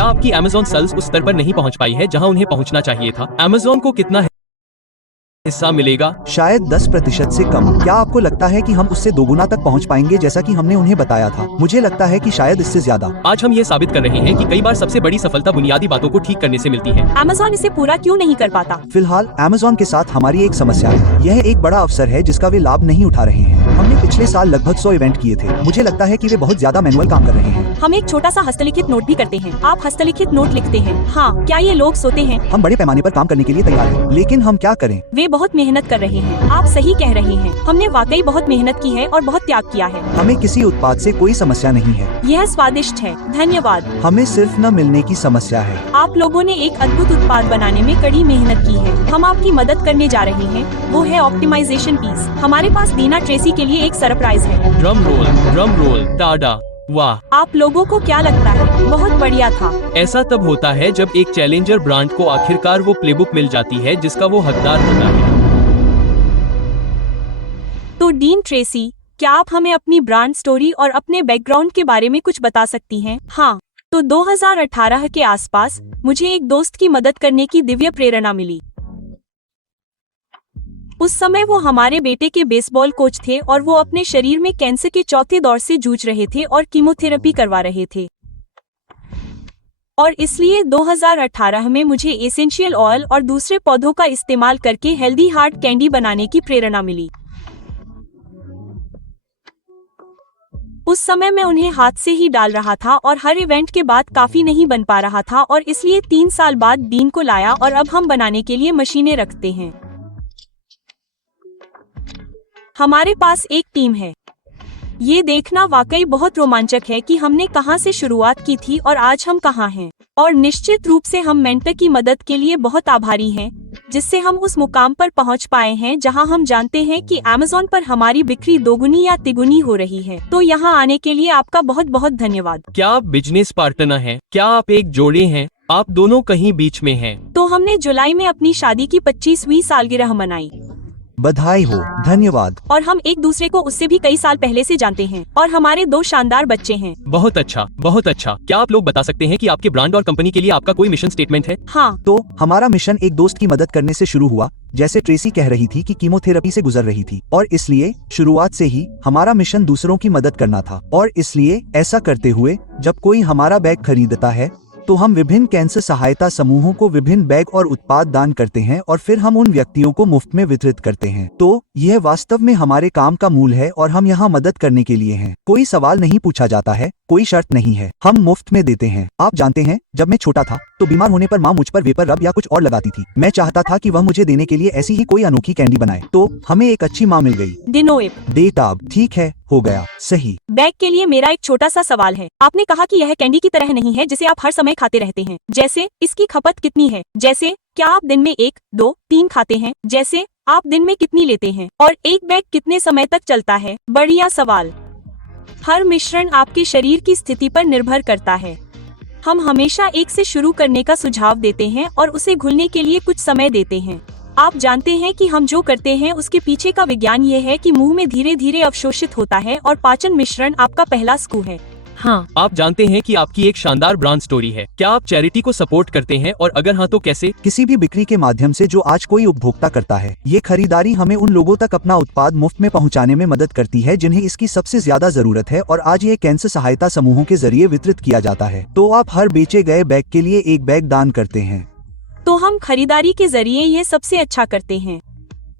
क्या आपकी Amazon sales उस स्तर पर नहीं पहुंच पाई है जहां उन्हें पहुंचना चाहिए था? Amazon को कितना हिस्सा मिलेगा? शायद 10% से कम। क्या आपको लगता है कि हम उससे दोगुना तक पहुंच पाएंगे जैसा कि हमने उन्हें बताया था? मुझे लगता है कि शायद इससे ज्यादा। आज हम ये साबित कर रहे हैं कि कई बार सबसे बड़ी सफलता बुनियादी बातों को ठीक करने से मिलती है। Amazon इसे पूरा क्यों नहीं कर पाता? फिलहाल Amazon के साथ हमारी एक समस्या है। यह एक बड़ा अवसर है जिसका वे लाभ नहीं उठा रहे हैं। हमने पिछले साल लगभग 100 इवेंट किए थे। मुझे लगता है कि वे बहुत ज्यादा मैनुअल काम कर रहे हैं। हम एक छोटा सा हस्तलिखित नोट भी करते हैं। आप हस्तलिखित नोट लिखते हैं? हाँ। क्या ये लोग सोते हैं? हम बड़े पैमाने पर काम करने के लिए तैयार हैं, लेकिन हम क्या करें? वे बहुत मेहनत कर रहे हैं। आप सही कह रहे हैं। हमने वाकई बहुत मेहनत की है और बहुत त्याग किया है। हमें किसी उत्पाद से कोई समस्या नहीं है। यह स्वादिष्ट है, धन्यवाद। हमें सिर्फ न मिलने की समस्या है। आप लोगों ने एक अद्भुत उत्पाद बनाने में कड़ी मेहनत की है। हम आपकी मदद करने जा रहे हैं, वो है ऑप्टिमाइजेशन पीस। हमारे पास दीना ट्रेसी के लिए एक सरप्राइज है। ड्रम रोल, टाडा, वाह। आप लोगों को क्या लगता है? बहुत बढ़िया था। ऐसा तब होता है जब एक चैलेंजर ब्रांड को आखिरकार वो प्लेबुक मिल जाती है जिसका वो हकदार होता है। तो डीन ट्रेसी, क्या आप हमें अपनी ब्रांड स्टोरी और अपने बैकग्राउंड के बारे में कुछ बता सकती हैं? हाँ, तो 2018 के आसपास मुझे एक दोस्त की मदद करने की दिव्य प्रेरणा मिली। उस समय वो हमारे बेटे के बेसबॉल कोच थे और वो अपने शरीर में कैंसर के चौथे दौर से जूझ रहे थे और कीमोथेरेपी करवा रहे थे। और इसलिए 2018 में मुझे एसेंशियल ऑयल और दूसरे पौधों का इस्तेमाल करके हेल्दी हार्ट कैंडी बनाने की प्रेरणा मिली। उस समय मैं उन्हें हाथ से ही डाल रहा था और हर इवेंट के बाद काफी नहीं बन पा रहा था और इसलिए 3 साल बाद डीन को लाया और अब हम बनाने के लिए मशीनें रखते हैं। हमारे पास एक टीम है। ये देखना वाकई बहुत रोमांचक है कि हमने कहां से शुरुआत की थी और आज हम कहां हैं। और निश्चित रूप से हम मेंटर की मदद के लिए बहुत आभारी हैं, जिससे हम उस मुकाम पर पहुंच पाए हैं जहां हम जानते हैं कि Amazon पर हमारी बिक्री दोगुनी या तिगुनी हो रही है। तो यहां आने के लिए आपका बहुत बहुत धन्यवाद। क्या आप बिजनेस पार्टनर हैं? क्या आप एक जोड़े हैं? आप दोनों कहीं बीच में हैं? तो हमने जुलाई में अपनी शादी की 25वीं सालगिरह मनाई। बधाई हो, धन्यवाद। और हम एक दूसरे को उससे भी कई साल पहले से जानते हैं और हमारे 2 शानदार बच्चे हैं। बहुत अच्छा, बहुत अच्छा। क्या आप लोग बता सकते हैं कि आपके ब्रांड और कंपनी के लिए आपका कोई मिशन स्टेटमेंट है? हाँ। तो हमारा मिशन एक दोस्त की मदद करने से शुरू हुआ, जैसे ट्रेसी कह रही थी कि कीमोथेरेपी से गुजर रही थी, और इसलिए शुरुआत से ही हमारा मिशन दूसरों की मदद करना था। और इसलिए ऐसा करते हुए जब कोई हमारा बैग खरीदता है तो हम विभिन्न कैंसर सहायता समूहों को विभिन्न बैग और उत्पाद दान करते हैं और फिर हम उन व्यक्तियों को मुफ्त में वितरित करते हैं। तो यह वास्तव में हमारे काम का मूल है और हम यहाँ मदद करने के लिए हैं। कोई सवाल नहीं पूछा जाता है, कोई शर्त नहीं है, हम मुफ्त में देते हैं। आप जानते हैं, जब मैं छोटा था तो बीमार होने पर माँ मुझ पर वेपर रब या कुछ और लगाती थी। मैं चाहता था कि वह मुझे देने के लिए ऐसी ही कोई अनोखी कैंडी बनाए, तो हमें एक अच्छी माँ मिल गई। डिनोएब। डेटाब, ठीक है, हो गया, सही। बैग के लिए मेरा एक छोटा सा सवाल है। आपने कहा कि यह कैंडी की तरह नहीं है जिसे आप हर समय खाते रहते हैं। जैसे इसकी खपत कितनी है? जैसे क्या आप दिन में 1, 2, 3 खाते हैं? जैसे आप दिन में कितनी लेते हैं? और एक बैग कितने समय तक चलता है? बढ़िया सवाल। हर मिश्रण आपके शरीर की स्थिति पर निर्भर करता है। हम हमेशा एक से शुरू करने का सुझाव देते हैं और उसे घुलने के लिए कुछ समय देते हैं। आप जानते हैं कि हम जो करते हैं उसके पीछे का विज्ञान ये है कि मुंह में धीरे धीरे अवशोषित होता है और पाचन मिश्रण आपका पहला स्कू है। हाँ। आप जानते हैं कि आपकी एक शानदार ब्रांड स्टोरी है। क्या आप चैरिटी को सपोर्ट करते हैं और अगर हाँ तो कैसे? किसी भी बिक्री के माध्यम से जो आज कोई उपभोक्ता करता है। ये खरीदारी हमें उन लोगों तक अपना उत्पाद मुफ्त में पहुंचाने में मदद करती है जिन्हें इसकी सबसे ज्यादा जरूरत है, और आज ये कैंसर सहायता समूहों के जरिए वितरित किया जाता है। तो आप हर बेचे गए बैग के लिए एक बैग दान करते हैं। तो हम खरीदारी के जरिए ये सबसे अच्छा करते हैं।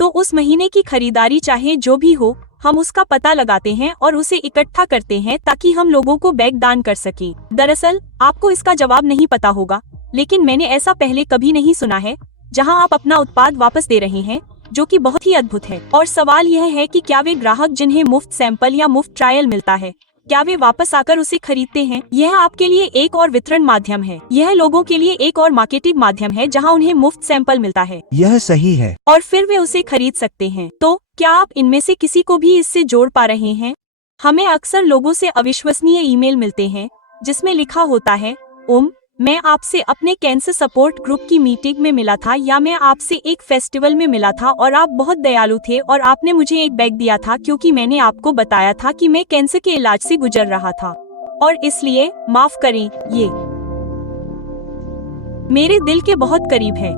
तो उस महीने की खरीदारी चाहे जो भी हो, हम उसका पता लगाते हैं और उसे इकट्ठा करते हैं ताकि हम लोगों को बैग दान कर सकें। दरअसल आपको इसका जवाब नहीं पता होगा, लेकिन मैंने ऐसा पहले कभी नहीं सुना है जहां आप अपना उत्पाद वापस दे रहे हैं, जो कि बहुत ही अद्भुत है। और सवाल यह है कि क्या वे ग्राहक जिन्हें मुफ्त सैंपल या मुफ्त ट्रायल मिलता है, क्या वे वापस आकर उसे खरीदते हैं? यह आपके लिए एक और वितरण माध्यम है। यह लोगों के लिए एक और मार्केटिंग माध्यम है जहां उन्हें मुफ्त सैंपल मिलता है। यह सही है। और फिर वे उसे खरीद सकते हैं। तो क्या आप इनमें से किसी को भी इससे जोड़ पा रहे हैं? हमें अक्सर लोगों से अविश्वसनीय ईमेल मिलते हैं जिसमें लिखा होता है, मैं आपसे अपने कैंसर सपोर्ट ग्रुप की मीटिंग में मिला था, या मैं आपसे एक फेस्टिवल में मिला था और आप बहुत दयालु थे और आपने मुझे एक बैग दिया था क्योंकि मैंने आपको बताया था कि मैं कैंसर के इलाज से गुजर रहा था और इसलिए माफ करें ये मेरे दिल के बहुत करीब है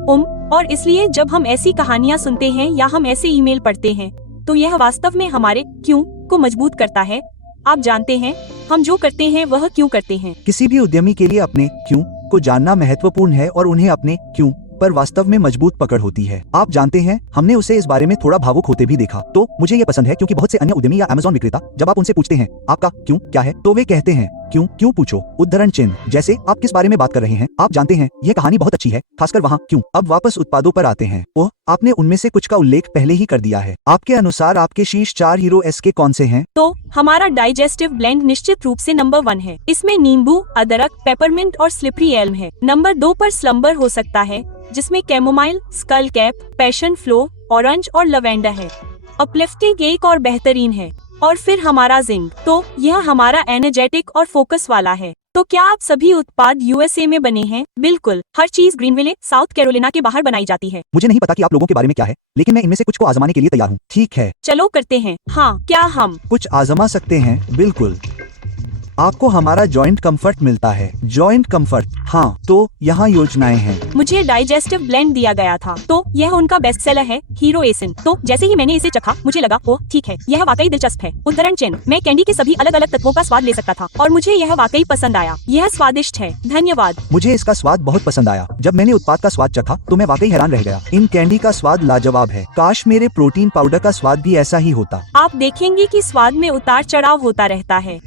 और इसलिए जब हम ऐसी कहानियाँ सुनते हैं या हम ऐसे ईमेल पढ़ते हैं तो यह वास्तव में हमारे क्यों को मजबूत करता है। आप जानते हैं हम जो करते हैं वह क्यों करते हैं। किसी भी उद्यमी के लिए अपने क्यों को जानना महत्वपूर्ण है और उन्हें अपने क्यों पर वास्तव में मजबूत पकड़ होती है। आप जानते हैं हमने उसे इस बारे में थोड़ा भावुक होते भी देखा। तो मुझे ये पसंद है क्योंकि बहुत से अन्य उद्यमी या अमेज़न विक्रेता जब आप उनसे पूछते हैं आपका क्यों क्या है तो वे कहते हैं क्यों पूछो उद्धरण चिन्ह। जैसे आप किस बारे में बात कर रहे हैं। आप जानते हैं यह कहानी बहुत अच्छी है, खासकर वहाँ क्यों। अब वापस उत्पादों पर आते हैं। ओह, आपने उनमें से कुछ का उल्लेख पहले ही कर दिया है। आपके अनुसार आपके शीर्ष 4 हीरो एस के कौन से हैं? तो हमारा डाइजेस्टिव ब्लेंड निश्चित रूप से नंबर 1 है। इसमें नींबू, अदरक, पेपरमिंट और स्लिपरी एल्म है। नंबर 2 पर स्लम्बर हो सकता है जिसमें chamomile, school cap, passion flow, orange और लवेंडर है। अपलिफ्टिंग एक और बेहतरीन है। और फिर हमारा जिंक, तो यह हमारा एनर्जेटिक और फोकस वाला है। तो क्या आप सभी उत्पाद यूएसए में बने हैं? बिल्कुल, हर चीज ग्रीनविले, साउथ कैरोलिना के बाहर बनाई जाती है। मुझे नहीं पता कि आप लोगों के बारे में क्या है, लेकिन मैं इनमें से कुछ को आजमाने के लिए तैयार हूँ। ठीक है, चलो करते हैं। हाँ, क्या हम कुछ आजमा सकते हैं? बिल्कुल। आपको हमारा जॉइंट कंफर्ट मिलता है। जॉइंट कंफर्ट, हाँ। तो यहाँ योजनाएं हैं। मुझे डाइजेस्टिव ब्लेंड दिया गया था तो यह उनका बेस्ट सेलर है, हीरो एसिन। तो जैसे ही मैंने इसे चखा मुझे लगा ओह ठीक है, यह वाकई दिलचस्प है। उद्धरण चिन्ह, मैं कैंडी के सभी अलग अलग तत्वों का स्वाद ले सकता था और मुझे यह वाकई पसंद आया। यह स्वादिष्ट है। धन्यवाद। मुझे इसका स्वाद बहुत पसंद आया। जब मैंने उत्पाद का स्वाद चखा तो मैं वाकई हैरान रह गया। इन कैंडी का स्वाद लाजवाब है। काश मेरे प्रोटीन पाउडर का स्वाद भी ऐसा ही होता। आप देखेंगे कि स्वाद में उतार चढ़ाव होता रहता है।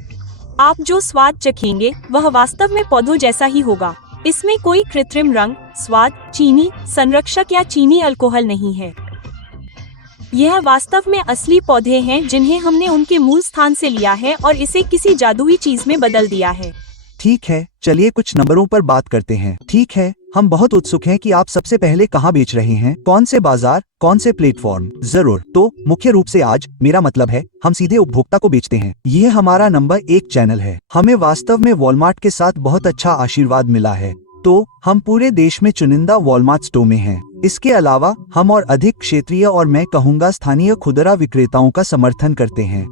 आप जो स्वाद चखेंगे वह वास्तव में पौधों जैसा ही होगा। इसमें कोई कृत्रिम रंग, स्वाद, चीनी संरक्षक या चीनी अल्कोहल नहीं है। यह वास्तव में असली पौधे हैं जिन्हें हमने उनके मूल स्थान से लिया है और इसे किसी जादुई चीज में बदल दिया है। ठीक है, चलिए कुछ नंबरों पर बात करते हैं। ठीक है, हम बहुत उत्सुक हैं कि आप सबसे पहले कहाँ बेच रहे हैं, कौन से बाजार, कौन से प्लेटफॉर्म। जरूर, तो मुख्य रूप से आज मेरा मतलब है हम सीधे उपभोक्ता को बेचते हैं। यह हमारा नंबर 1 चैनल है। हमें वास्तव में वॉलमार्ट के साथ बहुत अच्छा आशीर्वाद मिला है। तो हम पूरे देश में चुनिंदा वॉलमार्ट स्टोर में हैं। इसके अलावा हम और अधिक क्षेत्रीय और मैं कहूँगा स्थानीय खुदरा विक्रेताओं का समर्थन करते हैं।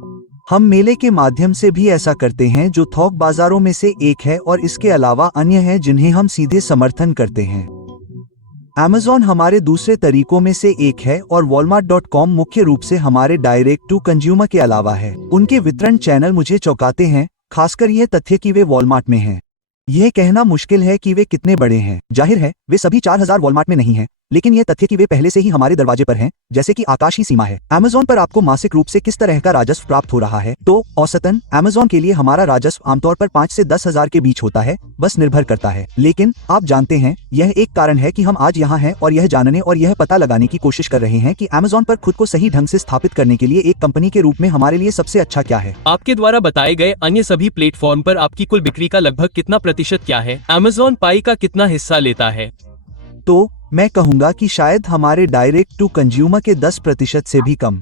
हम मेले के माध्यम से भी ऐसा करते हैं जो थोक बाजारों में से एक है और इसके अलावा अन्य हैं जिन्हें हम सीधे समर्थन करते हैं। Amazon हमारे दूसरे तरीकों में से एक है और Walmart.com मुख्य रूप से हमारे डायरेक्ट टू कंज्यूमर के अलावा है। उनके वितरण चैनल मुझे चौंकाते हैं, खासकर यह तथ्य कि वे वॉलमार्ट में हैं। यह कहना मुश्किल है कि वे कितने बड़े हैं। जाहिर है वे सभी 4000 वॉलमार्ट में नहीं हैं, लेकिन यह तथ्य कि वे पहले से ही हमारे दरवाजे पर हैं, जैसे कि आकाश ही सीमा है। Amazon पर आपको मासिक रूप से किस तरह का राजस्व प्राप्त हो रहा है? तो औसतन Amazon के लिए हमारा राजस्व आमतौर पर 5 से 10 हजार के बीच होता है, बस निर्भर करता है। लेकिन आप जानते हैं यह एक कारण है कि हम आज यहाँ हैं और यह जानने और यह पता लगाने की कोशिश कर रहे हैं कि Amazon पर खुद को सही ढंग से स्थापित करने के लिए एक कंपनी के रूप में हमारे लिए सबसे अच्छा क्या है। आपके द्वारा बताए गए अन्य सभी प्लेटफॉर्म पर आपकी कुल बिक्री का लगभग कितना प्रतिशत क्या है? Amazon पाई का कितना हिस्सा लेता है? तो मैं कहूंगा कि शायद हमारे डायरेक्ट टू कंज्यूमर के 10% से भी कम।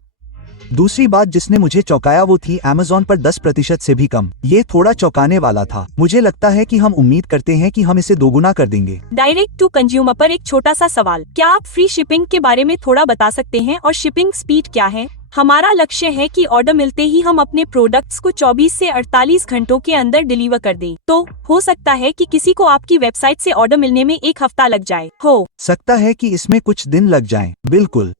दूसरी बात जिसने मुझे चौंकाया वो थी Amazon पर 10% से भी कम। ये थोड़ा चौंकाने वाला था। मुझे लगता है कि हम उम्मीद करते हैं कि हम इसे दोगुना कर देंगे। डायरेक्ट टू कंज्यूमर पर एक छोटा सा सवाल, क्या आप फ्री शिपिंग के बारे में थोड़ा बता सकते हैं और शिपिंग स्पीड क्या है? हमारा लक्ष्य है कि ऑर्डर मिलते ही हम अपने प्रोडक्ट्स को 24 से 48 घंटों के अंदर डिलीवर कर दें। तो हो सकता है कि किसी को आपकी वेबसाइट से ऑर्डर मिलने में 1 हफ्ता लग जाए। हो सकता है कि इसमें कुछ दिन लग जाएं। बिल्कुल,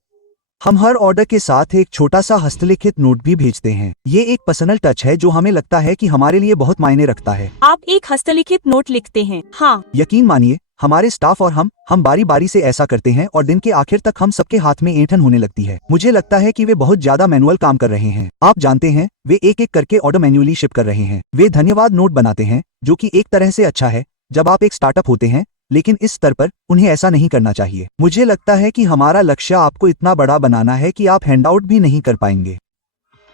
हम हर ऑर्डर के साथ एक छोटा सा हस्तलिखित नोट भी भेजते हैं। ये एक पर्सनल टच है जो हमें लगता है कि हमारे लिए बहुत मायने रखता है। आप एक हस्तलिखित नोट लिखते हैं? हाँ, यकीन मानिए हमारे स्टाफ और हम बारी बारी से ऐसा करते हैं और दिन के आखिर तक हम सबके हाथ में ऐंठन होने लगती है। मुझे लगता है कि वे बहुत ज्यादा मैनुअल काम कर रहे हैं। आप जानते हैं वे एक एक करके ऑर्डर मैन्युअली शिप कर रहे हैं। वे धन्यवाद नोट बनाते हैं, जो कि एक तरह से अच्छा है जब आप एक स्टार्टअप होते हैं, लेकिन इस स्तर पर उन्हें ऐसा नहीं करना चाहिए। मुझे लगता है कि हमारा लक्ष्य आपको इतना बड़ा बनाना है कि आप हैंडआउट भी नहीं कर पाएंगे।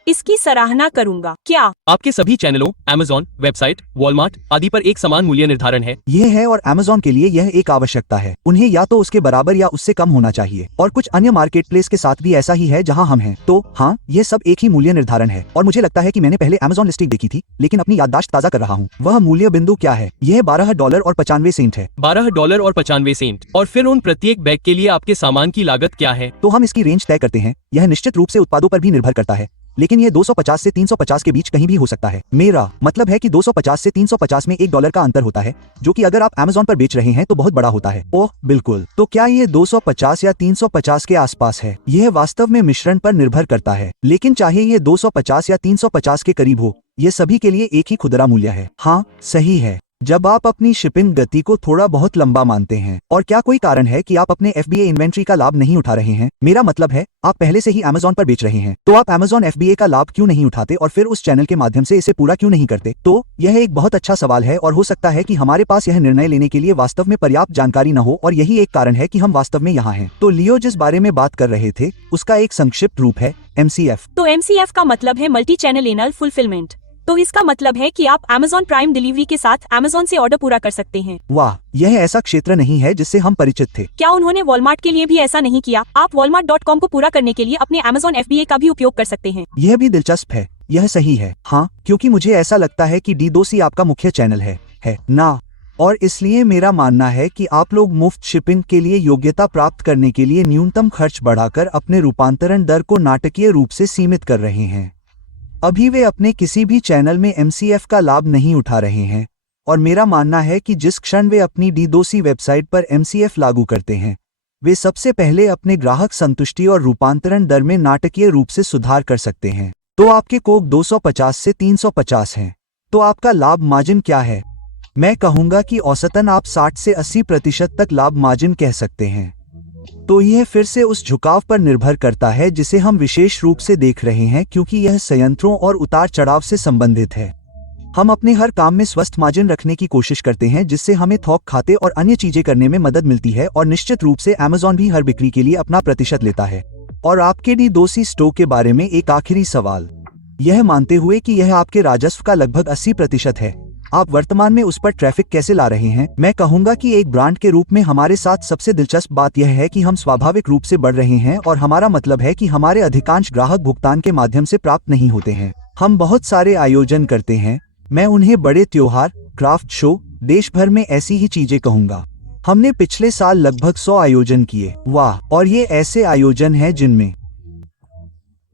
इसकी सराहना करूंगा। क्या आपके सभी चैनलों, Amazon, वेबसाइट, वॉलमार्ट आदि पर एक समान मूल्य निर्धारण है? यह है और Amazon के लिए यह एक आवश्यकता है। उन्हें या तो उसके बराबर या उससे कम होना चाहिए और कुछ अन्य मार्केटप्लेस के साथ भी ऐसा ही है जहां हम हैं। तो हाँ, यह सब एक ही मूल्य निर्धारण है और मुझे लगता है कि मैंने पहले Amazon लिस्टिंग देखी थी, लेकिन अपनी याददाश्त ताजा कर रहा हूँ। वह मूल्य बिंदु क्या है? यह $12.95 है। $12.95। और फिर उन प्रत्येक बैग के लिए आपके सामान की लागत क्या है? तो हम इसकी रेंज तय करते हैं। यह निश्चित रूप से उत्पादों पर भी निर्भर करता है, लेकिन ये 250 से 350 के बीच कहीं भी हो सकता है। मेरा मतलब है कि 250 से 350 में $1 का अंतर होता है, जो कि अगर आप Amazon पर बेच रहे हैं तो बहुत बड़ा होता है। ओह बिल्कुल, तो क्या ये 250 या 350 के आसपास है? यह वास्तव में मिश्रण पर निर्भर करता है, लेकिन चाहे ये 250 या 350 के करीब हो, ये सभी के लिए एक ही खुदरा मूल्य है। हाँ सही है, जब आप अपनी शिपिंग गति को थोड़ा बहुत लंबा मानते हैं। और क्या कोई कारण है कि आप अपने FBA इन्वेंट्री का लाभ नहीं उठा रहे हैं? मेरा मतलब है आप पहले से ही Amazon पर बेच रहे हैं, तो आप Amazon FBA का लाभ क्यों नहीं उठाते और फिर उस चैनल के माध्यम से इसे पूरा क्यों नहीं करते? तो यह एक बहुत अच्छा सवाल है और हो सकता है कि हमारे पास यह निर्णय लेने के लिए वास्तव में पर्याप्त जानकारी न हो और यही एक कारण है कि हम वास्तव में यहाँ हैं। तो लियो जिस बारे में बात कर रहे थे उसका एक संक्षिप्त रूप है MCF। तो MCF का मतलब है मल्टी चैनल एनल फुलफिलमेंट। तो इसका मतलब है कि आप Amazon प्राइम डिलीवरी के साथ Amazon से ऑर्डर पूरा कर सकते हैं। वाह, यह ऐसा क्षेत्र नहीं है जिससे हम परिचित थे। क्या उन्होंने वॉलमार्ट के लिए भी ऐसा नहीं किया? आप walmart.com को पूरा करने के लिए अपने Amazon FBA का भी उपयोग कर सकते हैं। यह भी दिलचस्प है, यह सही है। हाँ, क्योंकि मुझे ऐसा लगता है कि D2C आपका मुख्य चैनल है ना? और इसलिए मेरा मानना है कि आप लोग मुफ्त शिपिंग के लिए योग्यता प्राप्त करने के लिए न्यूनतम खर्च बढ़ाकर अपने रूपांतरण दर को नाटकीय रूप से सीमित कर रहे हैं। अभी वे अपने किसी भी चैनल में MCF का लाभ नहीं उठा रहे हैं, और मेरा मानना है कि जिस क्षण वे अपनी D2C वेबसाइट पर MCF लागू करते हैं, वे सबसे पहले अपने ग्राहक संतुष्टि और रूपांतरण दर में नाटकीय रूप से सुधार कर सकते हैं। तो आपके कोक 250 से 350 हैं, तो आपका लाभ मार्जिन क्या है? मैं कहूंगा कि औसतन आप 60 से 80% तक लाभ मार्जिन कह सकते हैं। तो यह फिर से उस झुकाव पर निर्भर करता है जिसे हम विशेष रूप से देख रहे हैं, क्योंकि यह संयंत्रों और उतार चढ़ाव से संबंधित है। हम अपने हर काम में स्वस्थ मार्जिन रखने की कोशिश करते हैं, जिससे हमें थोक खाते और अन्य चीजें करने में मदद मिलती है, और निश्चित रूप से Amazon भी हर बिक्री के लिए अपना प्रतिशत लेता है। और आपके D2C स्टोर के बारे में एक आखिरी सवाल, यह मानते हुए कि यह आपके राजस्व का लगभग 80% है, आप वर्तमान में उस पर ट्रैफिक कैसे ला रहे हैं? मैं कहूंगा कि एक ब्रांड के रूप में हमारे साथ सबसे दिलचस्प बात यह है कि हम स्वाभाविक रूप से बढ़ रहे हैं, और हमारा मतलब है कि हमारे अधिकांश ग्राहक भुगतान के माध्यम से प्राप्त नहीं होते हैं। हम बहुत सारे आयोजन करते हैं, मैं उन्हें बड़े त्योहार, क्राफ्ट शो, देश भर में ऐसी ही चीजें कहूंगा। हमने पिछले साल लगभग 100 आयोजन किए। वाह, और ये ऐसे आयोजन हैं जिनमें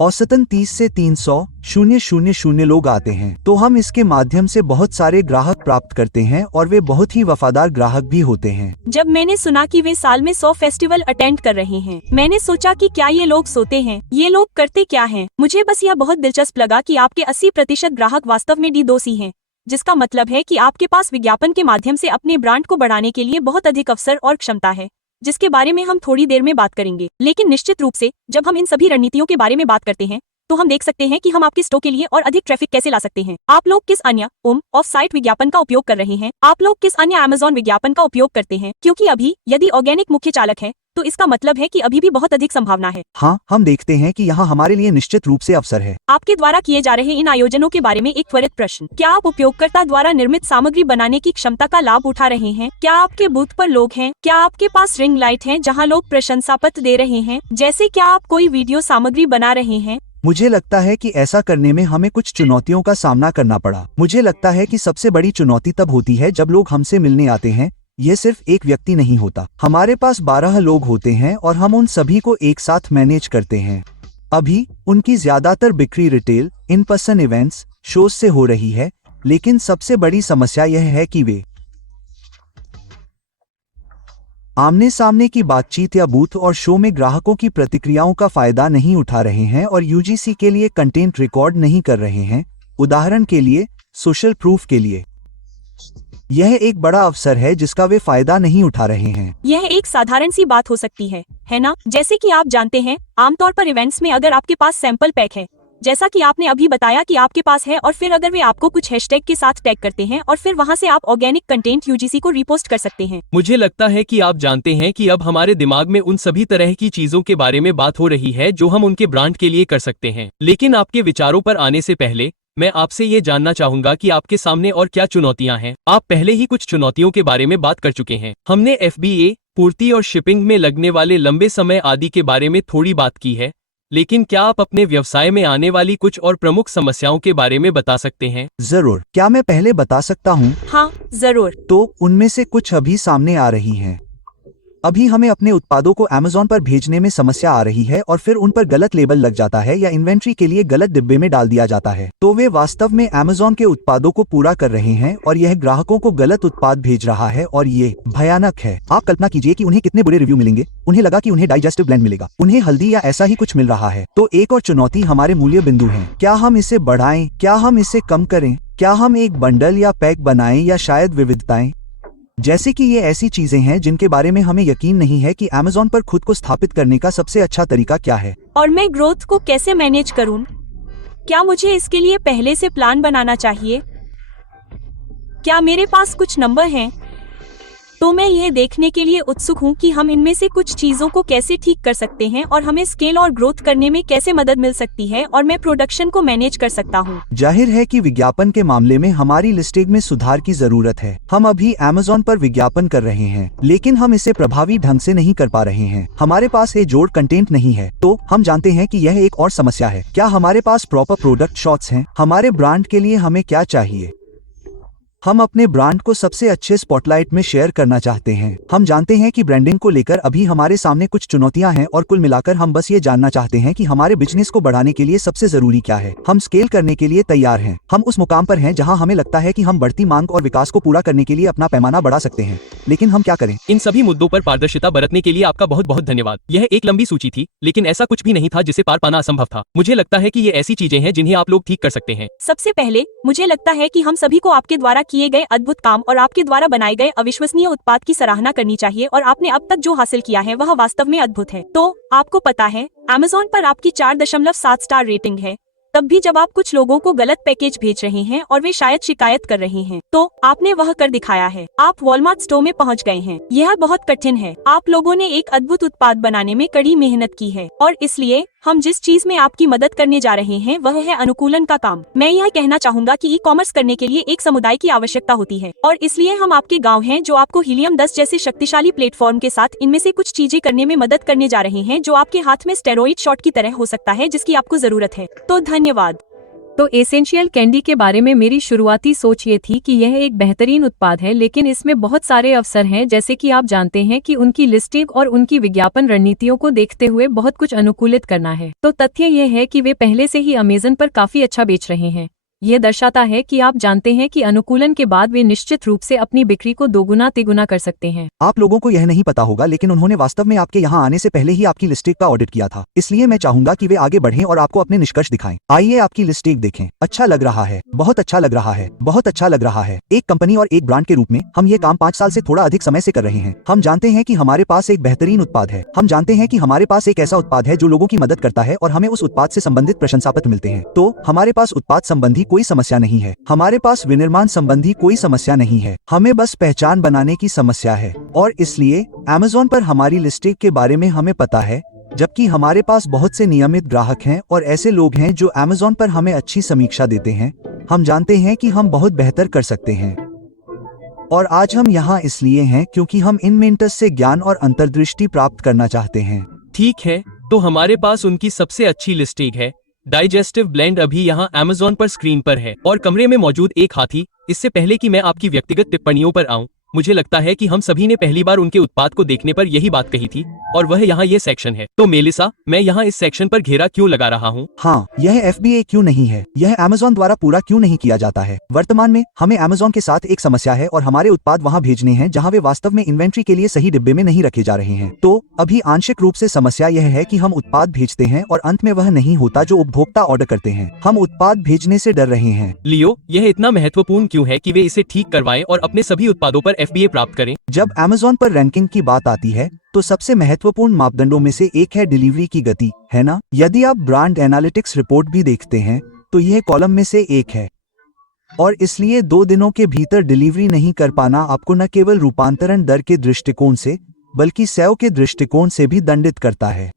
औसतन 30 से 300,000 लोग आते हैं। तो हम इसके माध्यम से बहुत सारे ग्राहक प्राप्त करते हैं, और वे बहुत ही वफादार ग्राहक भी होते हैं। जब मैंने सुना कि वे साल में 100 फेस्टिवल अटेंड कर रहे हैं, मैंने सोचा कि क्या ये लोग सोते हैं? ये लोग करते क्या हैं? मुझे बस यह बहुत दिलचस्प लगा कि आपके 80% ग्राहक वास्तव में D2C हैं, जिसका मतलब है कि आपके पास विज्ञापन के माध्यम से अपने ब्रांड को बढ़ाने के लिए बहुत अधिक अवसर और क्षमता है, जिसके बारे में हम थोड़ी देर में बात करेंगे। लेकिन निश्चित रूप से जब हम इन सभी रणनीतियों के बारे में बात करते हैं, तो हम देख सकते हैं कि हम आपके स्टोर के लिए और अधिक ट्रैफिक कैसे ला सकते हैं। आप लोग किस अन्य ऑफ साइट विज्ञापन का उपयोग कर रहे हैं? आप लोग किस अन्य Amazon विज्ञापन का उपयोग करते हैं? क्योंकि अभी यदि ऑर्गेनिक मुख्य चालक है, तो इसका मतलब है कि अभी भी बहुत अधिक संभावना है। हाँ, हम देखते हैं कि यहाँ हमारे लिए निश्चित रूप से अवसर है। आपके द्वारा किए जा रहे इन आयोजनों के बारे में एक त्वरित प्रश्न, क्या आप उपयोगकर्ता द्वारा निर्मित सामग्री बनाने की क्षमता का लाभ उठा रहे हैं? क्या आपके बूथ पर लोग हैं? क्या आपके पास रिंग लाइट है जहाँ लोग प्रशंसा पत्र दे रहे हैं? जैसे क्या आप कोई वीडियो सामग्री बना रहे हैं? मुझे लगता है कि ऐसा करने में हमें कुछ चुनौतियों का सामना करना पड़ा। मुझे लगता है कि सबसे बड़ी चुनौती तब होती है जब लोग हमसे मिलने आते हैं। यह सिर्फ एक व्यक्ति नहीं होता, हमारे पास 12 लोग होते हैं और हम उन सभी को एक साथ मैनेज करते हैं। अभी उनकी ज्यादातर बिक्री retail, in person events, shows से हो रही है, लेकिन सबसे बड़ी समस्या यह है कि वे आमने सामने की बातचीत या बूथ और शो में ग्राहकों की प्रतिक्रियाओं का फायदा नहीं उठा रहे हैं और UGC के लिए कंटेंट रिकॉर्ड नहीं कर रहे हैं। उदाहरण के लिए, सोशल प्रूफ के लिए यह एक बड़ा अवसर है जिसका वे फायदा नहीं उठा रहे हैं। यह एक साधारण सी बात हो सकती है ना? जैसे कि आप जानते हैं, आमतौर पर इवेंट्स में अगर आपके पास सैंपल पैक है, जैसा कि आपने अभी बताया कि आपके पास है, और फिर अगर वे आपको कुछ हैशटैग के साथ टैग करते हैं और फिर वहां से आप ऑर्गेनिक कंटेंट UGC को रिपोस्ट कर सकते हैं। मुझे लगता है कि आप जानते हैं कि अब हमारे दिमाग में उन सभी तरह की चीजों के बारे में बात हो रही है जो हम उनके ब्रांड के लिए कर सकते हैं। लेकिन आपके विचारों पर आने से पहले मैं आपसे ये जानना चाहूंगा कि आपके सामने और क्या चुनौतियां हैं। आप पहले ही कुछ चुनौतियों के बारे में बात कर चुके हैं। हमने FBA, पूर्ति और शिपिंग में लगने वाले लंबे समय आदि के बारे में थोड़ी बात की है, लेकिन क्या आप अपने व्यवसाय में आने वाली कुछ और प्रमुख समस्याओं के बारे में बता सकते हैं? जरूर, क्या मैं पहले बता सकता हूँ? हाँ, जरूर। तो उनमें से कुछ अभी सामने आ रही हैं। अभी हमें अपने उत्पादों को Amazon पर भेजने में समस्या आ रही है और फिर उन पर गलत लेबल लग जाता है या इन्वेंट्री के लिए गलत डिब्बे में डाल दिया जाता है। तो वे वास्तव में Amazon के उत्पादों को पूरा कर रहे हैं और यह ग्राहकों को गलत उत्पाद भेज रहा है और ये भयानक है। आप कल्पना कीजिए कि उन्हें कितने बुरे रिव्यू मिलेंगे। उन्हें लगा कि उन्हें डाइजेस्टिव ब्लेंड मिलेगा, उन्हें हल्दी या ऐसा ही कुछ मिल रहा है। तो एक और चुनौती हमारे मूल्य बिंदु है। क्या हम इसे बढ़ाएं? क्या हम इसे कम करें? क्या हम एक बंडल या पैक बनाएं या शायद विविधताएं? जैसे कि ये ऐसी चीजें हैं जिनके बारे में हमें यकीन नहीं है कि Amazon पर खुद को स्थापित करने का सबसे अच्छा तरीका क्या है। और मैं ग्रोथ को कैसे मैनेज करूं? क्या मुझे इसके लिए पहले से प्लान बनाना चाहिए? क्या मेरे पास कुछ नंबर हैं? तो मैं यह देखने के लिए उत्सुक हूं कि हम इनमें से कुछ चीजों को कैसे ठीक कर सकते हैं और हमें स्केल और ग्रोथ करने में कैसे मदद मिल सकती है और मैं प्रोडक्शन को मैनेज कर सकता हूं। जाहिर है कि विज्ञापन के मामले में हमारी लिस्टिंग में सुधार की जरूरत है। हम अभी Amazon पर विज्ञापन कर रहे हैं, लेकिन हम इसे प्रभावी ढंग से नहीं कर पा रहे हैं। हमारे पास ये जोड़ कंटेंट नहीं है। तो हम जानते हैं कि यह एक और समस्या है। क्या हमारे पास प्रॉपर प्रोडक्ट शॉट्स हैं? हमारे ब्रांड के लिए हमें क्या चाहिए? हम अपने ब्रांड को सबसे अच्छे स्पॉटलाइट में शेयर करना चाहते हैं। हम जानते हैं कि ब्रांडिंग को लेकर अभी हमारे सामने कुछ चुनौतियां हैं और कुल मिलाकर हम बस ये जानना चाहते हैं कि हमारे बिजनेस को बढ़ाने के लिए सबसे जरूरी क्या है। हम स्केल करने के लिए तैयार हैं। हम उस मुकाम पर हैं जहां हमें लगता है कि हम बढ़ती मांग और विकास को पूरा करने के लिए अपना पैमाना बढ़ा सकते हैं। लेकिन हम क्या करें? इन सभी मुद्दों पर पारदर्शिता बरतने के लिए आपका बहुत बहुत धन्यवाद। यह एक लंबी सूची थी, लेकिन ऐसा कुछ भी नहीं था जिसे पार पाना असंभव था। मुझे लगता है कि ये ऐसी चीजें हैं जिन्हें आप लोग ठीक कर सकते हैं। सबसे पहले मुझे लगता है कि हम सभी को आपके द्वारा किए गए अद्भुत काम और आपके द्वारा बनाए गए अविश्वसनीय उत्पाद की सराहना करनी चाहिए और आपने अब तक जो हासिल किया है वह वास्तव में अद्भुत है। तो आपको पता है Amazon पर आपकी 4.7 स्टार रेटिंग है, तब भी जब आप कुछ लोगों को गलत पैकेज भेज रहे हैं और वे शायद शिकायत कर रहे हैं, तो आपने वह कर दिखाया है। आप वॉलमार्ट स्टोर में पहुंच गए हैं। यह बहुत कठिन है। आप लोगों ने एक अद्भुत उत्पाद बनाने में कड़ी मेहनत की है और इसलिए हम जिस चीज में आपकी मदद करने जा रहे हैं वह है अनुकूलन का काम। मैं यह कहना चाहूंगा कि ई-कॉमर्स करने के लिए एक समुदाय की आवश्यकता होती है और इसलिए हम आपके गांव हैं जो आपको हीलियम 10 जैसे शक्तिशाली प्लेटफॉर्म के साथ इनमें से कुछ चीजें करने में मदद करने जा रहे हैं जो आपके हाथ में स्टेरॉइड शॉट की तरह हो सकता है जिसकी आपको जरूरत है। तो धन्यवाद। तो एसेंशियल कैंडी के बारे में मेरी शुरुआती सोच ये थी कि यह एक बेहतरीन उत्पाद है, लेकिन इसमें बहुत सारे अवसर हैं। जैसे कि आप जानते हैं कि उनकी लिस्टिंग और उनकी विज्ञापन रणनीतियों को देखते हुए बहुत कुछ अनुकूलित करना है। तो तथ्य यह है कि वे पहले से ही अमेज़न पर काफी अच्छा बेच रहे हैं। यह दर्शाता है कि आप जानते हैं कि अनुकूलन के बाद वे निश्चित रूप से अपनी बिक्री को दोगुना तिगुना कर सकते हैं। आप लोगों को यह नहीं पता होगा, लेकिन उन्होंने वास्तव में आपके यहाँ आने से पहले ही आपकी लिस्टिंग का ऑडिट किया था। इसलिए मैं चाहूंगा कि वे आगे बढ़ें और आपको अपने निष्कर्ष दिखाएं। आइए आपकी लिस्टिंग देखें। अच्छा लग रहा है, बहुत अच्छा लग रहा है, बहुत अच्छा लग रहा है। एक कंपनी और एक ब्रांड के रूप में हम ये काम 5 साल से थोड़ा अधिक समय से कर रहे हैं। हम जानते हैं कि हमारे पास एक बेहतरीन उत्पाद है। हम जानते हैं कि हमारे पास एक ऐसा उत्पाद है जो लोगों की मदद करता है और हमें उस उत्पाद से संबंधित प्रशंसा पत्र मिलते हैं। तो हमारे पास उत्पाद संबंधी कोई समस्या नहीं है। हमारे पास विनिर्माण संबंधी कोई समस्या नहीं है। हमें बस पहचान बनाने की समस्या है और इसलिए Amazon पर हमारी लिस्टिंग के बारे में हमें पता है, जबकि हमारे पास बहुत से नियमित ग्राहक हैं और ऐसे लोग हैं जो Amazon पर हमें अच्छी समीक्षा देते हैं। हम जानते हैं कि हम बहुत बेहतर कर सकते हैं और आज हम यहाँ इसलिए हैं क्योंकि हम इन मेंटर्स से ज्ञान और अंतर्दृष्टि प्राप्त करना चाहते हैं। ठीक है, तो हमारे पास उनकी सबसे अच्छी लिस्टिंग है। डाइजेस्टिव ब्लेंड अभी यहाँ Amazon पर स्क्रीन पर है और कमरे में मौजूद एक हाथी। इससे पहले कि मैं आपकी व्यक्तिगत टिप्पणियों पर आऊं, मुझे लगता है कि हम सभी ने पहली बार उनके उत्पाद को देखने पर यही बात कही थी और वह यहाँ ये सेक्शन है। तो मेलिसा, मैं यहाँ इस सेक्शन पर घेरा क्यों लगा रहा हूँ? हाँ, यह FBA क्यों नहीं है? यह Amazon द्वारा पूरा क्यों नहीं किया जाता है? वर्तमान में हमें Amazon के साथ एक समस्या है और हमारे उत्पाद वहाँ भेजने हैं जहाँ वे वास्तव में इन्वेंट्री के लिए सही डिब्बे में नहीं रखे जा रहे हैं। तो अभी आंशिक रूप से समस्या यह है कि हम उत्पाद भेजते हैं और अंत में वह नहीं होता जो उपभोक्ता ऑर्डर करते हैं। हम उत्पाद भेजने से डर रहे हैं। लियो, यह इतना महत्वपूर्ण क्यों है कि वे इसे ठीक करवाएं और अपने सभी उत्पादों पर FBA प्राप्त करें? जब Amazon पर रैंकिंग की बात आती है तो सबसे महत्वपूर्ण मापदंडों में से एक है डिलीवरी की गति, है ना? यदि आप ब्रांड एनालिटिक्स रिपोर्ट भी देखते हैं तो यह कॉलम में से एक है और इसलिए 2 दिनों के भीतर डिलीवरी नहीं कर पाना आपको न केवल रूपांतरण दर के दृष्टिकोण से बल्कि SEO के दृष्टिकोण से भी दंडित करता है।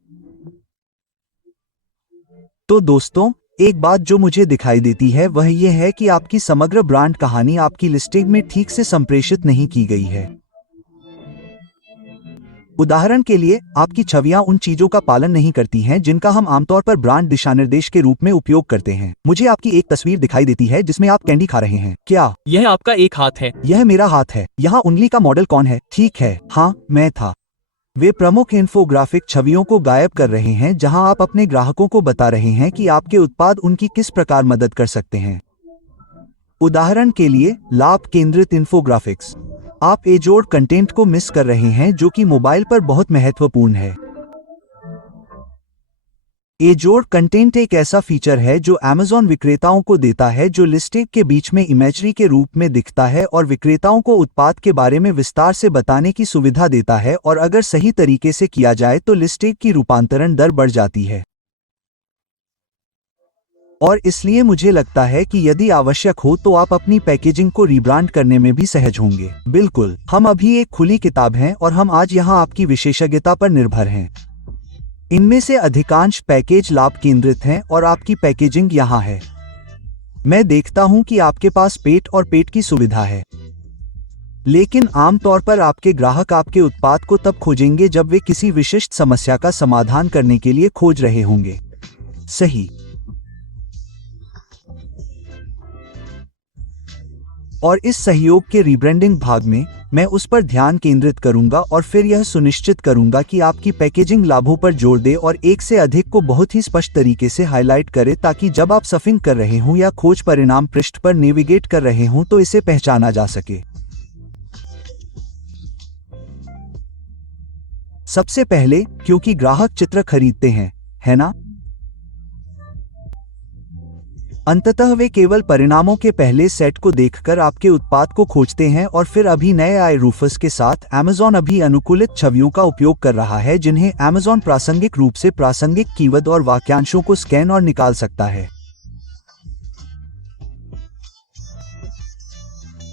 तो दोस्तों, एक बात जो मुझे दिखाई देती है वह यह है कि आपकी समग्र ब्रांड कहानी आपकी लिस्टिंग में ठीक से संप्रेषित नहीं की गई है। उदाहरण के लिए, आपकी छवियां उन चीजों का पालन नहीं करती हैं जिनका हम आमतौर पर ब्रांड दिशानिर्देश के रूप में उपयोग करते हैं। मुझे आपकी एक तस्वीर दिखाई देती है जिसमें आप कैंडी खा रहे हैं। क्या यह आपका एक हाथ है? यह मेरा हाथ है। यहाँ उंगली का मॉडल कौन है? ठीक है, हाँ, मैं था। वे प्रमुख इन्फोग्राफिक छवियों को गायब कर रहे हैं जहां आप अपने ग्राहकों को बता रहे हैं कि आपके उत्पाद उनकी किस प्रकार मदद कर सकते हैं। उदाहरण के लिए, लाभ केंद्रित इन्फोग्राफिक्स। आप एजोड़ कंटेंट को मिस कर रहे हैं जो कि मोबाइल पर बहुत महत्वपूर्ण है। एजोड़ कंटेंट एक ऐसा फीचर है जो Amazon विक्रेताओं को देता है जो लिस्टिंग के बीच में इमेजरी के रूप में दिखता है और विक्रेताओं को उत्पाद के बारे में विस्तार से बताने की सुविधा देता है, और अगर सही तरीके से किया जाए तो लिस्टिंग की रूपांतरण दर बढ़ जाती है। और इसलिए मुझे लगता है कि यदि आवश्यक हो तो आप अपनी पैकेजिंग को रीब्रांड करने में भी सहज होंगे। बिल्कुल, हम अभी एक खुली किताब हैं और हम आज यहां आपकी विशेषज्ञता पर निर्भर हैं। इनमें से अधिकांश पैकेज लाभ केंद्रित हैं और आपकी पैकेजिंग यहां है। मैं देखता हूं कि आपके पास पेट और पेट की सुविधा है, लेकिन आमतौर पर आपके ग्राहक आपके उत्पाद को तब खोजेंगे जब वे किसी विशिष्ट समस्या का समाधान करने के लिए खोज रहे होंगे। सही। और इस सहयोग के रीब्रांडिंग भाग में मैं उस पर ध्यान केंद्रित करूंगा और फिर यह सुनिश्चित करूंगा कि आपकी पैकेजिंग लाभों पर जोर दे और एक से अधिक को बहुत ही स्पष्ट तरीके से हाईलाइट करे, ताकि जब आप सर्फिंग कर रहे हों या खोज परिणाम पृष्ठ पर नेविगेट कर रहे हों तो इसे पहचाना जा सके। सबसे पहले, क्योंकि ग्राहक चित्र खरीदते हैं, है ना? अंततः वे केवल परिणामों के पहले सेट को देखकर आपके उत्पाद को खोजते हैं और फिर अभी नए आए रूफस के साथ Amazon अभी अनुकूलित छवियों का उपयोग कर रहा है जिन्हें Amazon प्रासंगिक रूप से प्रासंगिक कीवर्ड और वाक्यांशों को स्कैन और निकाल सकता है।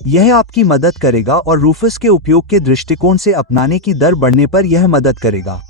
यह आपकी मदद करेगा और रूफस के उपयोग के दृष्टिकोण से अपनाने की दर बढ़ने पर यह मदद करेगा।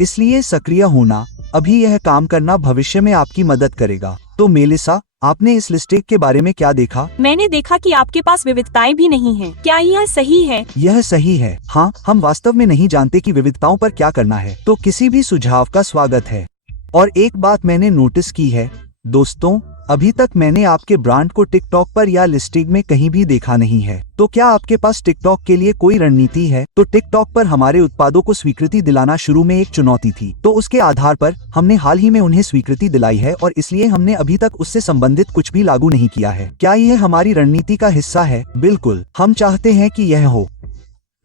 इसलिए सक्रिय होना, अभी यह काम करना भविष्य में आपकी मदद करेगा। तो मेलिसा, आपने इस लिस्टिंग के बारे में क्या देखा? मैंने देखा कि आपके पास विविधताएं भी नहीं हैं। क्या यह सही है? यह सही है। हाँ, हम वास्तव में नहीं जानते कि विविधताओं पर क्या करना है, तो किसी भी सुझाव का स्वागत है। और एक बात मैंने नोटिस की है, दोस्तों, अभी तक मैंने आपके ब्रांड को टिकटॉक पर या लिस्टिंग में कहीं भी देखा नहीं है। तो क्या आपके पास टिकटॉक के लिए कोई रणनीति है? तो टिकटॉक पर हमारे उत्पादों को स्वीकृति दिलाना शुरू में एक चुनौती थी, तो उसके आधार पर हमने हाल ही में उन्हें स्वीकृति दिलाई है और इसलिए हमने अभी तक उससे संबंधित कुछ भी लागू नहीं किया है। क्या यह हमारी रणनीति का हिस्सा है? बिल्कुल, हम चाहते हैं कि यह हो।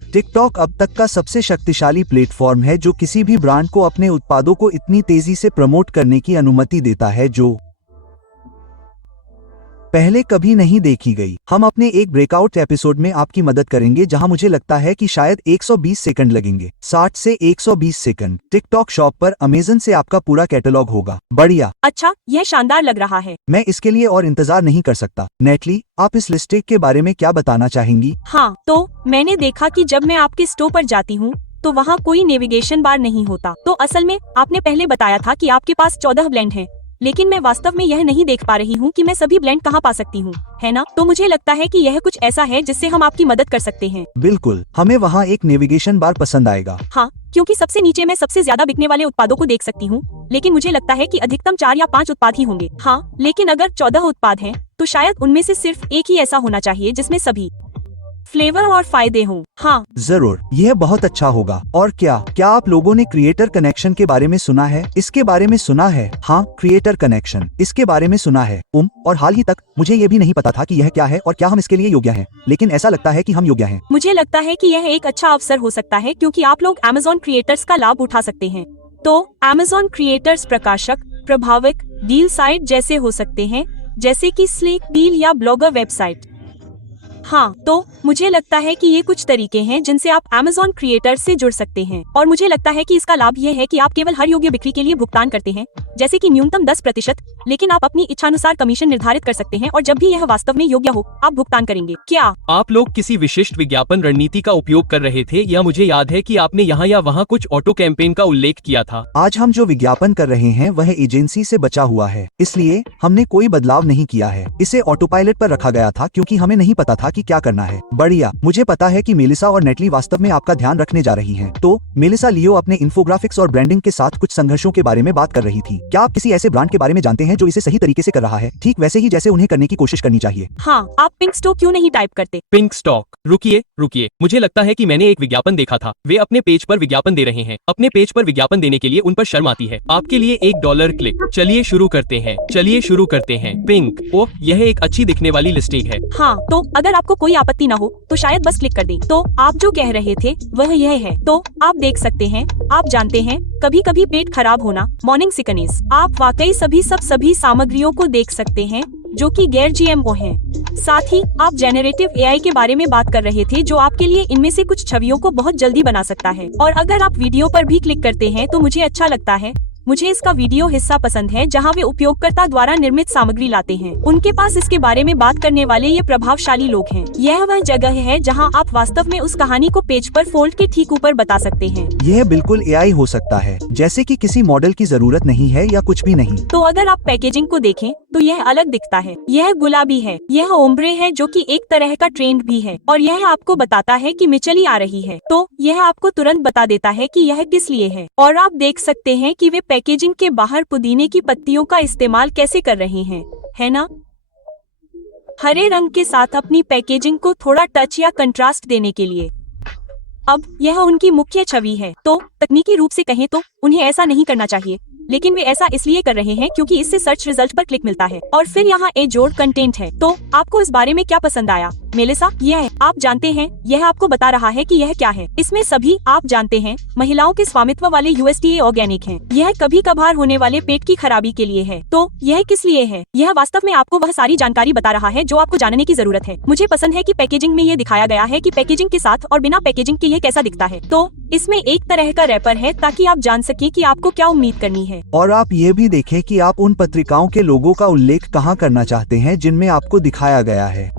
टिकटॉक अब तक का सबसे शक्तिशाली प्लेटफॉर्म है जो किसी भी ब्रांड को अपने उत्पादों को इतनी तेजी से प्रमोट करने की अनुमति देता है जो पहले कभी नहीं देखी गई। हम अपने एक ब्रेकआउट एपिसोड में आपकी मदद करेंगे जहां मुझे लगता है कि शायद 120 सेकंड लगेंगे, 60 से 120 सेकंड। टिकटॉक शॉप पर अमेज़न से आपका पूरा कैटलॉग होगा। बढ़िया। अच्छा, यह शानदार लग रहा है। मैं इसके लिए और इंतजार नहीं कर सकता। नेटली, आप इस लिस्टिंग के बारे में क्या बताना चाहेंगी? हाँ, तो मैंने देखा कि जब मैं आपके स्टोर पर जाती हूँ तो वहाँ कोई नेविगेशन बार नहीं होता। तो असल में आपने पहले बताया था कि आपके पास 14 ब्लेंड हैं, लेकिन मैं वास्तव में यह नहीं देख पा रही हूँ कि मैं सभी ब्लेंड कहाँ पा सकती हूँ, है ना? तो मुझे लगता है कि यह कुछ ऐसा है जिससे हम आपकी मदद कर सकते हैं। बिल्कुल, हमें वहाँ एक नेविगेशन बार पसंद आएगा। हाँ, क्योंकि सबसे नीचे मैं सबसे ज्यादा बिकने वाले उत्पादों को देख सकती हूँ, लेकिन मुझे लगता है कि अधिकतम 4 या 5 उत्पाद ही होंगे। हाँ, लेकिन अगर 14 उत्पाद हैं, तो शायद उनमें से सिर्फ एक ही ऐसा होना चाहिए जिसमें सभी फ्लेवर और फायदे हों। हाँ, जरूर, यह बहुत अच्छा होगा। और क्या आप लोगों ने क्रिएटर कनेक्शन के बारे में सुना है? इसके बारे में सुना है? हाँ, क्रिएटर कनेक्शन, इसके बारे में सुना है। और हाल ही तक मुझे ये भी नहीं पता था कि यह क्या है और क्या हम इसके लिए योग्य हैं, लेकिन ऐसा लगता है कि हम योग्य हैं। मुझे लगता है कि यह एक अच्छा अवसर हो सकता है क्योंकि आप लोग Amazon क्रिएटर्स का लाभ उठा सकते हैं। तो Amazon क्रिएटर्स प्रकाशक, प्रभावक, डील साइट जैसे हो सकते हैं, जैसे कि स्लेक डील या ब्लॉगर वेबसाइट। हाँ, तो मुझे लगता है कि ये कुछ तरीके हैं जिनसे आप Amazon क्रिएटर से जुड़ सकते हैं, और मुझे लगता है कि इसका लाभ ये है कि आप केवल हर योग्य बिक्री के लिए भुगतान करते हैं, जैसे कि न्यूनतम 10%, लेकिन आप अपनी इच्छानुसार कमीशन निर्धारित कर सकते हैं और जब भी यह वास्तव में योग्य हो, आप भुगतान करेंगे। क्या आप लोग किसी विशिष्ट विज्ञापन रणनीति का उपयोग कर रहे थे, या मुझे याद है कि आपने यहाँ या वहाँ कुछ ऑटो कैंपेन का उल्लेख किया था? आज हम जो विज्ञापन कर रहे हैं वह एजेंसी से बचा हुआ है, इसलिए हमने कोई बदलाव नहीं किया है। इसे ऑटो पायलट पर रखा गया था क्योंकि हमें नहीं पता था कि कि क्या करना है। बढ़िया, मुझे पता है कि मेलिसा और नेटली वास्तव में आपका ध्यान रखने जा रही हैं। तो मेलिसा लियो अपने इन्फोग्राफिक्स और ब्रांडिंग के साथ कुछ संघर्षों के बारे में बात कर रही थी। क्या आप किसी ऐसे ब्रांड के बारे में जानते हैं जो इसे सही तरीके से कर रहा है, ठीक वैसे ही जैसे उन्हें करने की कोशिश करनी चाहिए? हाँ, आप पिंक स्टॉक क्यों नहीं टाइप करते? पिंक स्टॉक, रुकिए रुकिए, मुझे लगता है कि मैंने एक विज्ञापन देखा था। वे अपने पेज पर विज्ञापन दे रहे हैं। अपने पेज पर विज्ञापन देने के लिए उन पर शर्म आती है। आपके लिए $1 क्लिक। चलिए शुरू करते हैं। पिंक, ओह यह एक अच्छी दिखने वाली लिस्टिंग है। हाँ, तो अगर आपको कोई आपत्ति न हो तो शायद बस क्लिक कर दें। तो आप जो कह रहे थे वह यह है। तो आप देख सकते हैं, आप जानते हैं कभी कभी पेट खराब होना, मॉर्निंग सिकनेस। आप वाकई सभी सामग्रियों को देख सकते हैं जो कि गैर GMO हैं। साथ ही आप जेनरेटिव AI के बारे में बात कर रहे थे जो आपके लिए इनमें से कुछ छवियों को बहुत जल्दी बना सकता है। और अगर आप वीडियो पर भी क्लिक करते हैं तो मुझे अच्छा लगता है। मुझे इसका वीडियो हिस्सा पसंद है जहां वे उपयोगकर्ता द्वारा निर्मित सामग्री लाते हैं। उनके पास इसके बारे में बात करने वाले ये प्रभावशाली लोग हैं। यह वह जगह है जहां आप वास्तव में उस कहानी को पेज पर फोल्ड के ठीक ऊपर बता सकते हैं। यह बिल्कुल AI हो सकता है, जैसे कि किसी मॉडल की जरूरत नहीं है या कुछ भी नहीं। तो अगर आप पैकेजिंग को देखें तो यह अलग दिखता है। यह गुलाबी है, यह ओम्ब्रे है जो कि एक तरह का ट्रेंड भी है, और यह आपको बताता है कि मिचली आ रही है। तो यह आपको तुरंत बता देता है कि यह किस लिए है। और आप देख सकते हैं कि वे पैकेजिंग के बाहर पुदीने की पत्तियों का इस्तेमाल कैसे कर रहे हैं, है ना? हरे रंग के साथ अपनी पैकेजिंग को थोड़ा टच या कंट्रास्ट देने के लिए। अब यह उनकी मुख्य छवि है। तो तकनीकी रूप से कहें तो उन्हें ऐसा नहीं करना चाहिए, लेकिन वे ऐसा इसलिए कर रहे हैं क्योंकि इससे सर्च रिजल्ट पर क्लिक मिलता है। और फिर यहाँ एक जोड़ कंटेंट है। तो आपको इस बारे में क्या पसंद आया मेलिसा? यह आप जानते हैं, यह आपको बता रहा है कि यह क्या है। इसमें सभी आप जानते हैं महिलाओं के स्वामित्व वाले USDA ऑर्गेनिक हैं। यह कभी कभार होने वाले पेट की खराबी के लिए है। तो यह किस लिए है? यह वास्तव में आपको वह सारी जानकारी बता रहा है जो आपको जानने की जरूरत है। मुझे पसंद है कि पैकेजिंग में यह दिखाया गया है कि पैकेजिंग के साथ और बिना पैकेजिंग के यह कैसा दिखता है। तो इसमें एक तरह का रैपर है ताकि आप जान सके कि आपको क्या उम्मीद करनी है। और आप ये भी देखें कि आप उन पत्रिकाओं के लोगों का उल्लेख कहाँ करना चाहते हैं जिनमें आपको दिखाया गया है।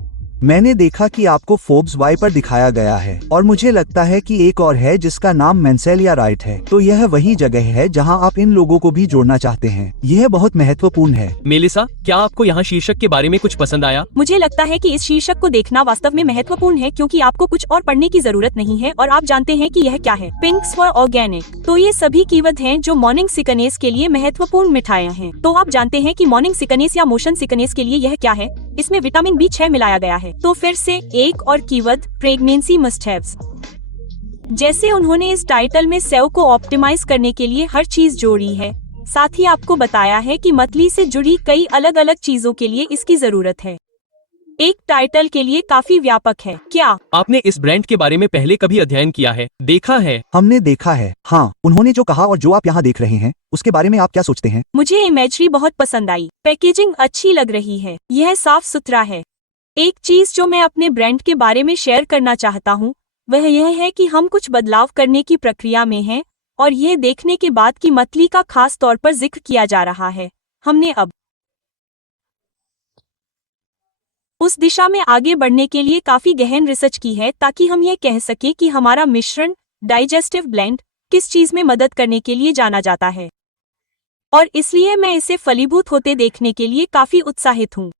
मैंने देखा कि आपको फोर्ब्स वाई पर दिखाया गया है, और मुझे लगता है कि एक और है जिसका नाम मेंसेल या राइट है। तो यह वही जगह है जहां आप इन लोगों को भी जोड़ना चाहते हैं। यह बहुत महत्वपूर्ण है। मेलिसा, क्या आपको यहाँ शीर्षक के बारे में कुछ पसंद आया? मुझे लगता है कि इस शीर्षक को देखना वास्तव में महत्वपूर्ण है क्योंकि आपको कुछ और पढ़ने की जरूरत नहीं है और आप जानते हैं कि यह क्या है। पिंक्स फॉर ऑर्गेनिक। तो ये सभी कीवर्ड हैं जो मॉर्निंग सिकनेस के लिए महत्वपूर्ण मिठाइयाँ हैं। तो आप जानते हैं कि मॉर्निंग सिकनेस या मोशन सिकनेस के लिए यह क्या है? इसमें विटामिन B6 मिलाया गया है। तो फिर से एक और कीवर्ड प्रेगनेंसी मस्ट हैव्स। जैसे उन्होंने इस टाइटल में SEO को ऑप्टिमाइज करने के लिए हर चीज जोड़ी है, साथ ही आपको बताया है कि मतली से जुड़ी कई अलग अलग चीजों के लिए इसकी जरूरत है। एक टाइटल के लिए काफी व्यापक है। क्या आपने इस ब्रांड के बारे में पहले कभी अध्ययन किया है, देखा है? हमने देखा है। हाँ, उन्होंने जो कहा और जो आप यहाँ देख रहे हैं उसके बारे में आप क्या सोचते हैं? मुझे इमेजरी बहुत पसंद आई। पैकेजिंग अच्छी लग रही है, यह साफ सुथरा है। एक चीज जो मैं अपने ब्रांड के बारे में शेयर करना चाहता हूँ वह यह है कि हम कुछ बदलाव करने की प्रक्रिया में हैं, और यह देखने के बाद कि मतली का खास तौर पर जिक्र किया जा रहा है, हमने अब उस दिशा में आगे बढ़ने के लिए काफी गहन रिसर्च की है ताकि हम ये कह सकें कि हमारा मिश्रण डाइजेस्टिव ब्लेंड किस चीज में मदद करने के लिए जाना जाता है। और इसलिए मैं इसे फलीभूत होते देखने के लिए काफी उत्साहित हूँ।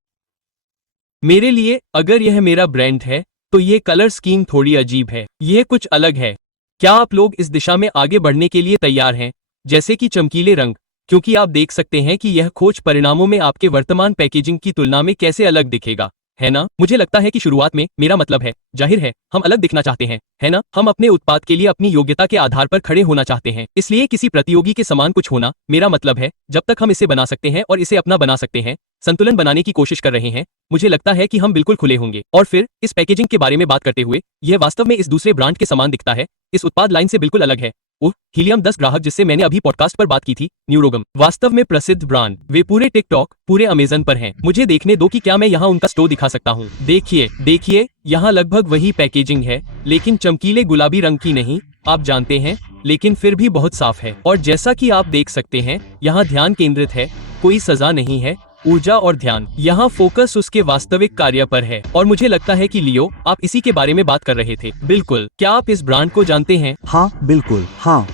मेरे लिए अगर यह मेरा ब्रांड है तो ये कलर स्कीम थोड़ी अजीब है, यह कुछ अलग है। क्या आप लोग इस दिशा में आगे बढ़ने के लिए तैयार हैं, जैसे कि चमकीले रंग? क्योंकि आप देख सकते हैं कि यह खोज परिणामों में आपके वर्तमान पैकेजिंग की तुलना में कैसे अलग दिखेगा, है ना? मुझे लगता है कि शुरुआत में मेरा मतलब है, जाहिर है हम अलग दिखना चाहते हैं, है ना? हम अपने उत्पाद के लिए अपनी योग्यता के आधार पर खड़े होना चाहते हैं, इसलिए किसी प्रतियोगी के समान कुछ होना, मेरा मतलब है जब तक हम इसे बना सकते हैं और इसे अपना बना सकते हैं, संतुलन बनाने की कोशिश कर रहे हैं, मुझे लगता है कि हम बिल्कुल खुले होंगे। और फिर इस पैकेजिंग के बारे में बात करते हुए, यह वास्तव में इस दूसरे ब्रांड के समान दिखता है, इस उत्पाद लाइन से बिल्कुल अलग है। ओह, हीलियम 10 ग्राहक जिससे मैंने अभी पॉडकास्ट पर बात की थी, न्यूरोगम, वास्तव में प्रसिद्ध ब्रांड। वे पूरे टिकटॉक, पूरे अमेजन पर हैं। मुझे देखने दो कि क्या मैं यहाँ उनका स्टोर दिखा सकता हूँ। देखिए, यहाँ लगभग वही पैकेजिंग है, लेकिन चमकीले गुलाबी रंग की नहीं, आप जानते हैं, लेकिन फिर भी बहुत साफ है। और जैसा कि आप देख सकते हैं, यहाँ ध्यान केंद्रित है, कोई सजा नहीं है, ऊर्जा और ध्यान। यहाँ फोकस उसके वास्तविक कार्य पर है। और मुझे लगता है कि लियो, आप इसी के बारे में बात कर रहे थे। बिल्कुल, क्या आप इस ब्रांड को जानते हैं? हाँ बिल्कुल, हाँ।